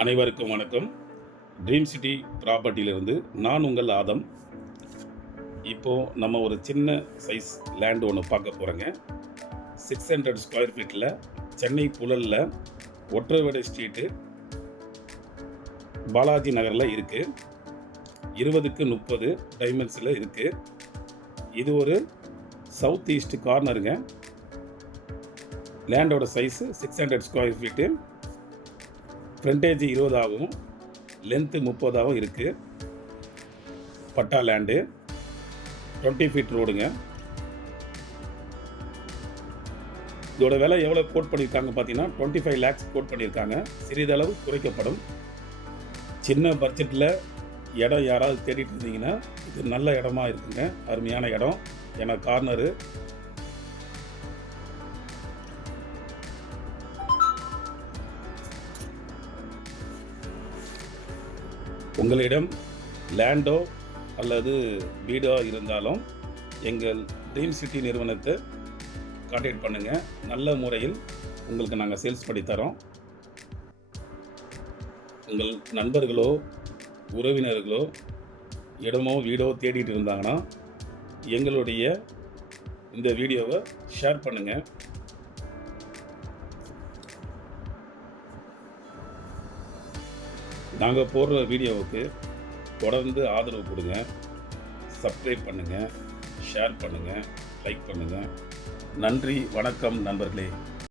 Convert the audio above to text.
அனைவருக்கும் வணக்கம். Dream city ப்ராப்பர்ட்டியிலிருந்து நான் உங்கள் ஆதம். இப்போது நம்ம ஒரு சின்ன சைஸ் லேண்ட் ஒன்று பார்க்க போகிறோங்க. 600 ஸ்கொயர் ஃபீட்டில் சென்னை புழலில் ஒற்றைவடை ஸ்ட்ரீட்டு பாலாஜி நகரில் இருக்குது. 20க்கு 30 டைமென்ஷனில் இருக்குது. இது ஒரு சவுத் ஈஸ்ட் கார்னருங்க. லேண்டோட சைஸு 600 ஸ்கொயர் ஃபீட்டு. ஃப்ரண்டேஜ் 20 ஆகும், லென்த்து 30 ஆகும் இருக்குது. பட்டா லேண்டு, 20 ஃபீட் ரோடுங்க. இதோட விலை எவ்வளோ கோட் பண்ணியிருக்காங்க பார்த்தீங்கன்னா 25 lakhs கோட் பண்ணியிருக்காங்க. சிறிதளவு குறைக்கப்படும். சின்ன பட்ஜெட்டில் இடம் யாராவது தேடிட்டு இருந்தீங்கன்னா இது நல்ல இடமா இருக்குங்க. அருமையான இடம். ஏன்னா கார்னரு. உங்களிடம் லேண்டோ அல்லது வீடோ இருந்தாலும் எங்கள் ட்ரீம் சிட்டி நிறுவனத்தை கான்டாக்ட் பண்ணுங்கள். நல்ல முறையில் உங்களுக்கு நாங்கள் சேல்ஸ் பண்ணி தரோம். உங்கள் நண்பர்களோ உறவினர்களோ இடமோ வீடோ தேடிட்டு இருந்தாங்கன்னா எங்களுடைய இந்த வீடியோவை ஷேர் பண்ணுங்கள். நாங்கள் போடுற வீடியோவுக்கு தொடர்ந்து ஆதரவு கொடுங்க. சப்ஸ்கிரைப் பண்ணுங்கள், ஷேர் பண்ணுங்கள், லைக் பண்ணுங்கள். நன்றி, வணக்கம் நண்பர்களே.